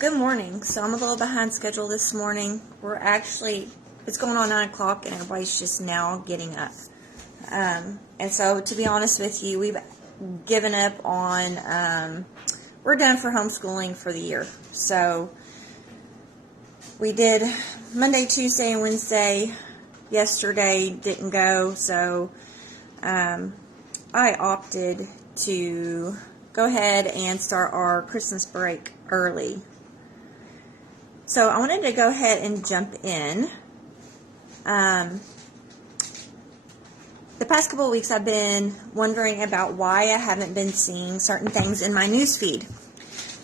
Good morning. So I'm a little behind schedule this morning. It's going on 9 o'clock and everybody's just now getting up. And so to be honest with you, we've given up on, we're done for homeschooling for the year. So we did Monday, Tuesday, and Wednesday. Yesterday didn't go. So I opted to go ahead and start our Christmas break early. So I wanted to go ahead and jump in. The past couple of weeks I've been wondering about why I haven't been seeing certain things in my newsfeed.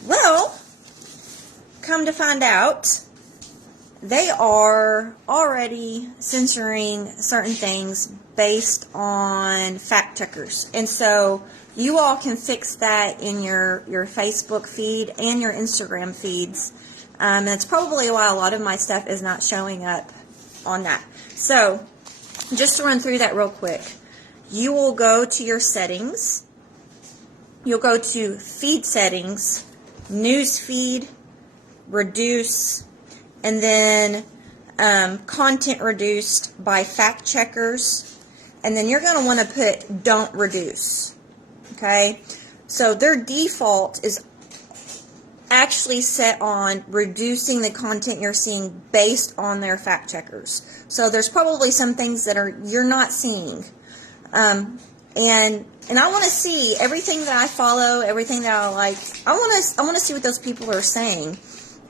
Well, come to find out, they are already censoring certain things based on fact checkers. And so you all can fix that in your Facebook feed and your Instagram feeds. And that's probably why a lot of my stuff is not showing up on that. So, just to run through that real quick, you will go to your settings. You'll go to feed settings, news feed, reduce, and then content reduced by fact checkers. And then you're going to want to put don't reduce. Okay? So their default is actually set on reducing the content you're seeing based on their fact checkers. So there's probably some things that you're not seeing. And I want to see everything that I follow, everything that I like. I want to see what those people are saying.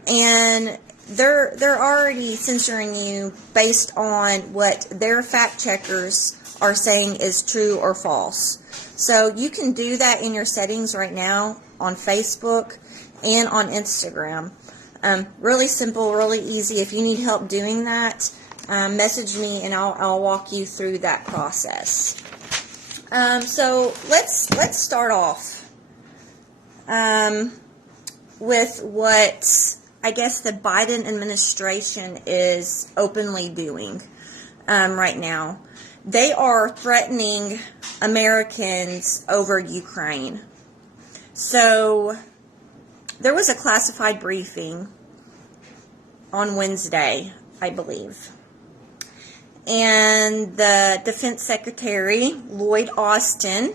And they're already censoring you based on what their fact checkers are saying is true or false. So you can do that in your settings right now on Facebook and on Instagram. Really simple, really easy. If you need help doing that, message me and I'll walk you through that process. So let's start off with what I guess the Biden administration is openly doing right now. They are threatening Americans over Ukraine. So there was a classified briefing on Wednesday, I believe. And the Defense Secretary, Lloyd Austin,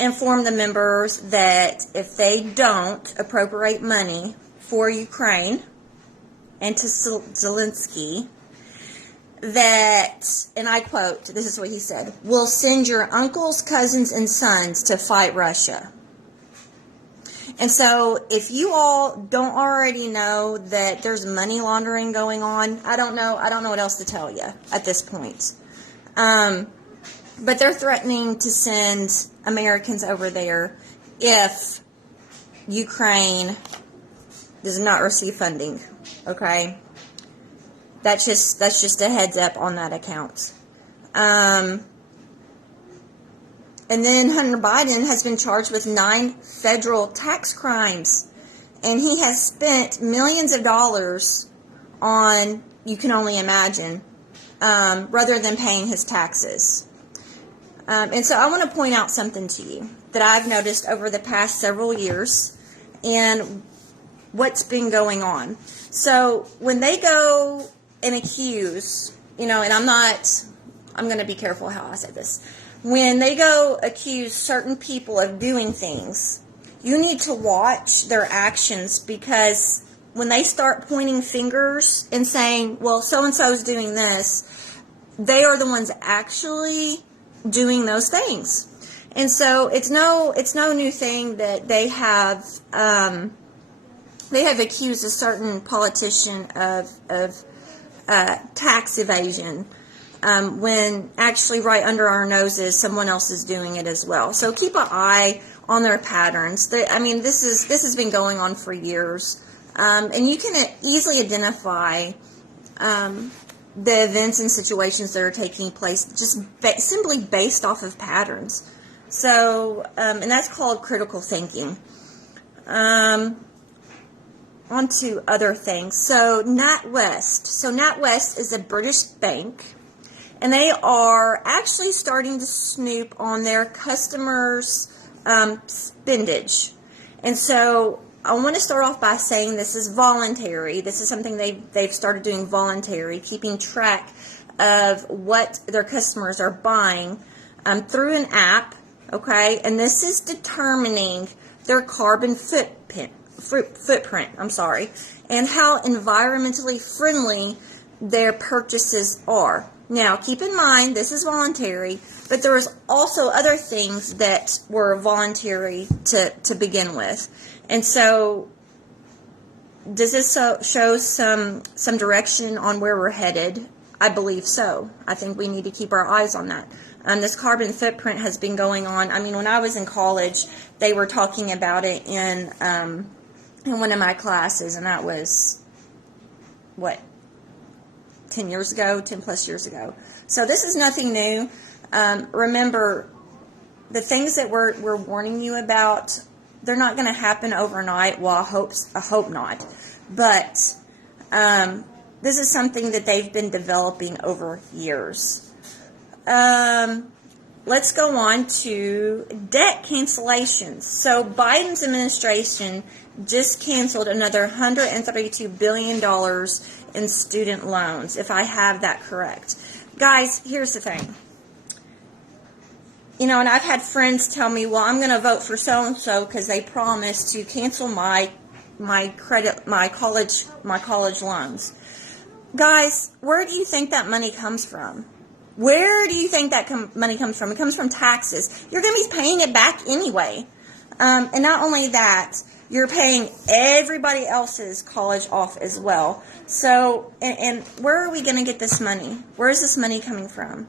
informed the members that if they don't appropriate money for Ukraine and to Zelensky, that, and I quote, this is what he said, "We'll send your uncles, cousins, and sons to fight Russia." And so, if you all don't already know that there's money laundering going on, I don't know what else to tell you at this point. But they're threatening to send Americans over there if Ukraine does not receive funding. Okay, that's just a heads up on that account. And then Hunter Biden has been charged with 9 federal tax crimes. And he has spent millions of dollars on, you can only imagine, rather than paying his taxes. And so I want to point out something to you that I've noticed over the past several years and what's been going on. So when they go and accuse, and I'm going to be careful how I say this. When they go accuse certain people of doing things, you need to watch their actions, because when they start pointing fingers and saying, well, so-and-so is doing this, they are the ones actually doing those things. And so it's no new thing that they have accused a certain politician of tax evasion. When actually right under our noses, someone else is doing it as well. So keep an eye on their patterns. This has been going on for years. And you can easily identify the events and situations that are taking place just simply based off of patterns. So, and that's called critical thinking. On to other things. So NatWest. So NatWest is a British bank. And they are actually starting to snoop on their customers' spendage. And so I want to start off by saying this is voluntary. This is something they've started doing voluntary, keeping track of what their customers are buying through an app, okay? And this is determining their carbon footprint, and how environmentally friendly their purchases are. Now, keep in mind, this is voluntary, but there was also other things that were voluntary to begin with. And so, does this show some direction on where we're headed? I believe so. I think we need to keep our eyes on that. This carbon footprint has been going on. I mean, when I was in college, they were talking about it in one of my classes, and that was, 10 years ago, 10 plus years ago. So this is nothing new. Remember, the things that we're warning you about, they're not going to happen overnight. Well, I hope not. But this is something that they've been developing over years. Let's go on to debt cancellations. So Biden's administration just canceled another $132 billion in student loans, if I have that correct. Guys, here's the thing. You know, and I've had friends tell me, well, I'm going to vote for so-and-so because they promised to cancel my college loans. Guys, where do you think that money comes from? Where do you think that money comes from? It comes from taxes. You're going to be paying it back anyway. And not only that, you're paying everybody else's college off as well. So, and where are we going to get this money? Where is this money coming from?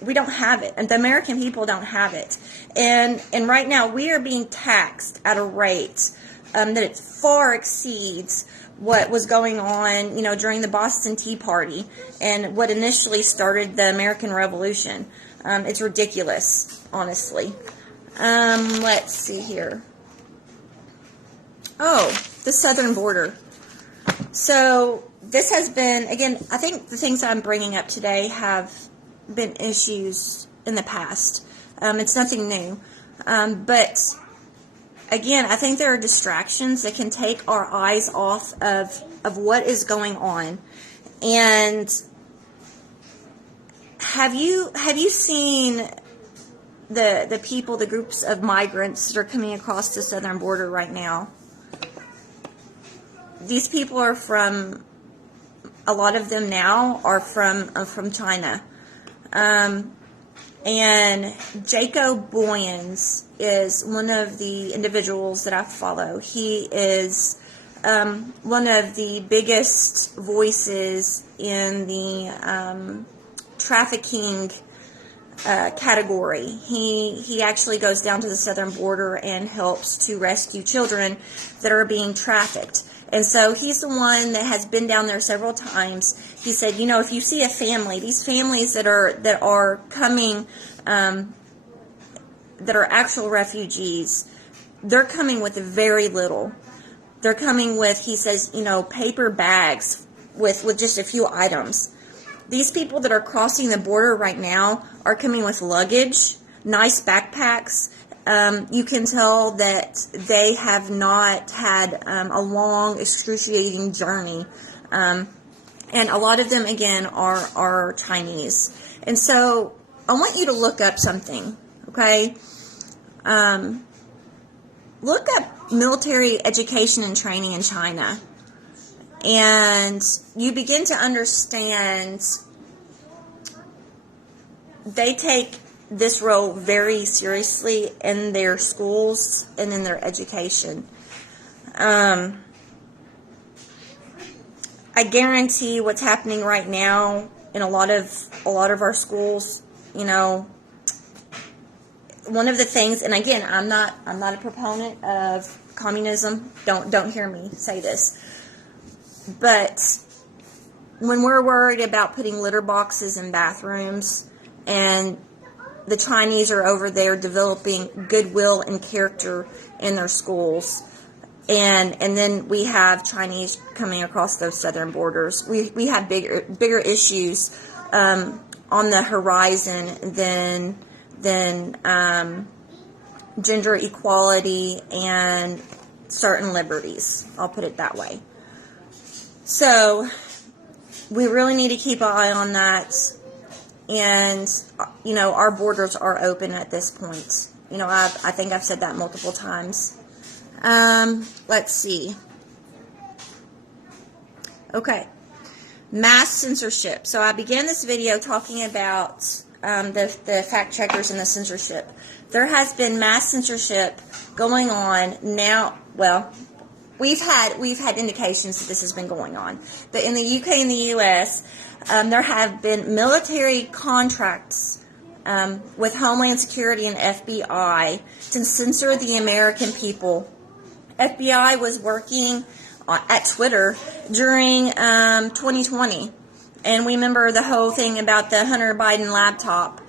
We don't have it. And the American people don't have it. And right now, we are being taxed at a rate that it far exceeds what was going on, you know, during the Boston Tea Party and what initially started the American Revolution. It's ridiculous, honestly. Let's see here. Oh, the southern border. So this has been, again, I think the things I'm bringing up today have been issues in the past. It's nothing new. But again, I think there are distractions that can take our eyes off of what is going on. And have you seen the people, the groups of migrants that are coming across the southern border right now? These people are from, a lot of them now are from China. And Jacob Boyens is one of the individuals that I follow. He is one of the biggest voices in the trafficking category. He actually goes down to the southern border and helps to rescue children that are being trafficked. And so he's the one that has been down there several times. He said, you know, if you see a family, these families that are coming, that are actual refugees, they're coming with very little. They're coming with, he says, you know, paper bags with just a few items. These people that are crossing the border right now are coming with luggage, nice backpacks. You can tell that they have not had a long, excruciating journey. And a lot of them, again, are Chinese. And so I want you to look up something, okay? Look up military education and training in China. And you begin to understand they take this role very seriously in their schools and in their education. I guarantee what's happening right now in a lot of our schools, you know, one of the things, and again, I'm not a proponent of communism. Don't hear me say this. But when we're worried about putting litter boxes in bathrooms, and the Chinese are over there developing goodwill and character in their schools, and then we have Chinese coming across those southern borders, we have bigger issues on the horizon than gender equality and certain liberties. I'll put it that way. So we really need to keep an eye on that. And, you know, our borders are open at this point. You know, I think I've said that multiple times. Let's see. Okay. Mass censorship. So I began this video talking about the fact checkers and the censorship. There has been mass censorship going on now. Well, we've had indications that this has been going on. But in the UK and the US, there have been military contracts with Homeland Security and FBI to censor the American people. FBI was working at Twitter during 2020. And we remember the whole thing about the Hunter Biden laptop,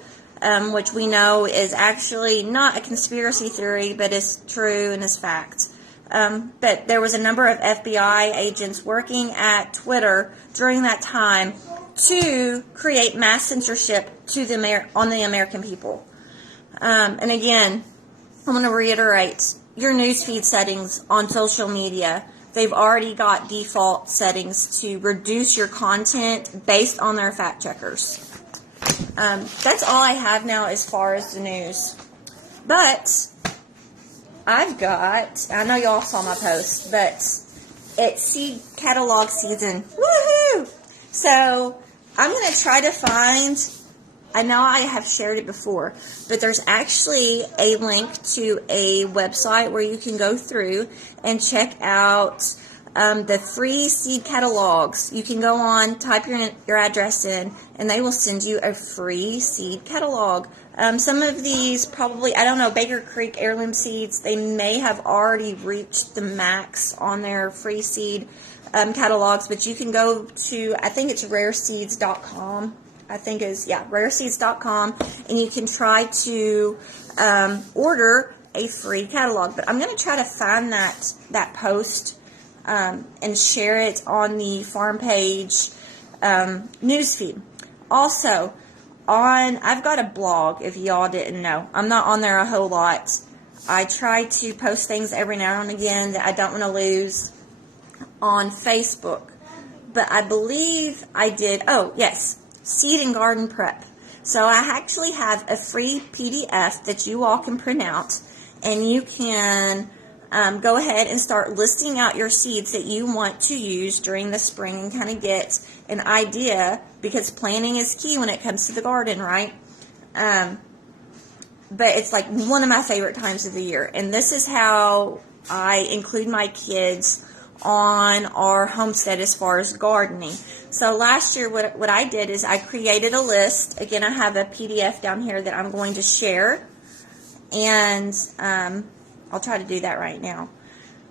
which we know is actually not a conspiracy theory, but is true and is fact. But there was a number of FBI agents working at Twitter during that time to create mass censorship on the American people. And again, I'm going to reiterate, your newsfeed settings on social media, they've already got default settings to reduce your content based on their fact checkers. That's all I have now as far as the news. But I've got, I know y'all saw my post, but it's seed catalog season. Woohoo! So I'm going to try to find, I know I have shared it before, but there's actually a link to a website where you can go through and check out the free seed catalogs. You can go on, type your address in, and they will send you a free seed catalog. Some of these probably, I don't know, Baker Creek Heirloom Seeds, they may have already reached the max on their free seed catalogs, but you can go to, I think it's rareseeds.com. I think is, rareseeds.com, and you can try to order a free catalog. But I'm going to try to find that post and share it on the farm page newsfeed. Also, I've got a blog, if y'all didn't know. I'm not on there a whole lot. I try to post things every now and again that I don't want to lose on Facebook. But I believe I did, Seed and Garden Prep. So I actually have a free PDF that you all can print out, and you can go ahead and start listing out your seeds that you want to use during the spring and kind of get an idea, because planning is key when it comes to the garden, right? But it's like one of my favorite times of the year, and this is how I include my kids on our homestead as far as gardening. So last year what I did is I created a list. Again, I have a PDF down here that I'm going to share, and I'll try to do that right now.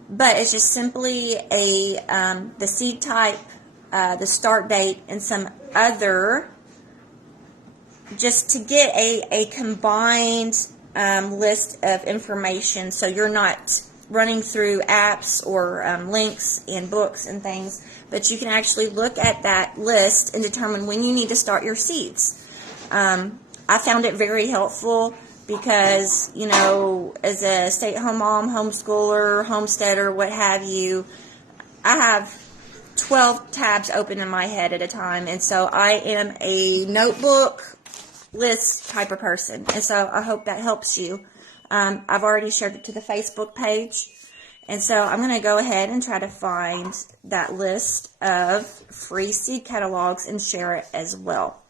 But it's just simply the seed type, the start date, and some other, just to get a combined list of information, so you're not running through apps or links and books and things, but you can actually look at that list and determine when you need to start your seeds. I found it very helpful because, you know, as a stay-at-home mom, homeschooler, homesteader, what have you, I have 12 tabs open in my head at a time, and so I am a notebook list type of person, and so I hope that helps you. I've already shared it to the Facebook page, and so I'm going to go ahead and try to find that list of free seed catalogs and share it as well.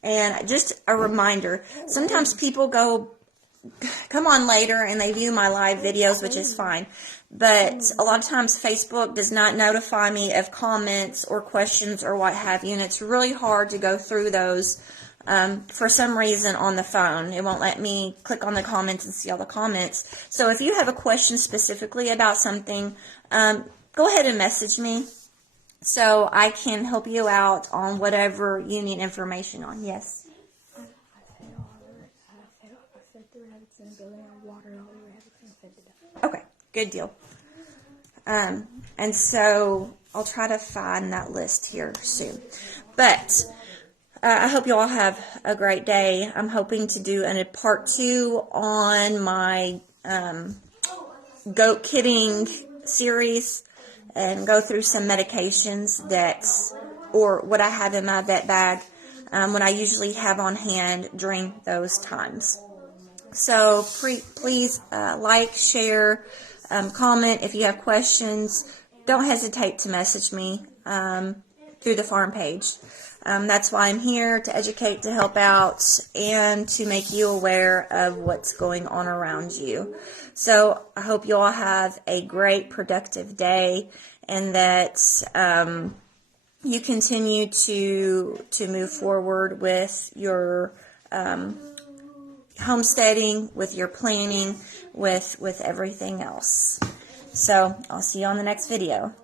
And just a reminder, sometimes people come on later and they view my live videos, which is fine, but a lot of times Facebook does not notify me of comments or questions or what have you, and it's really hard to go through those. For some reason on the phone, it won't let me click on the comments and see all the comments. So if you have a question specifically about something, go ahead and message me so I can help you out on whatever you need information on. Yes? I fed the rabbits in a building. I watered all the rabbits and fed the ducks. Okay, good deal. And so I'll try to find that list here soon. But I hope you all have a great day. I'm hoping to do a part 2 on my goat kidding series and go through some medications or what I have in my vet bag, what I usually have on hand during those times. So please like, share, comment if you have questions. Don't hesitate to message me through the farm page. That's why I'm here, to educate, to help out, and to make you aware of what's going on around you. So I hope you all have a great, productive day, and that you continue to move forward with your homesteading, with your planning, with everything else. So I'll see you on the next video.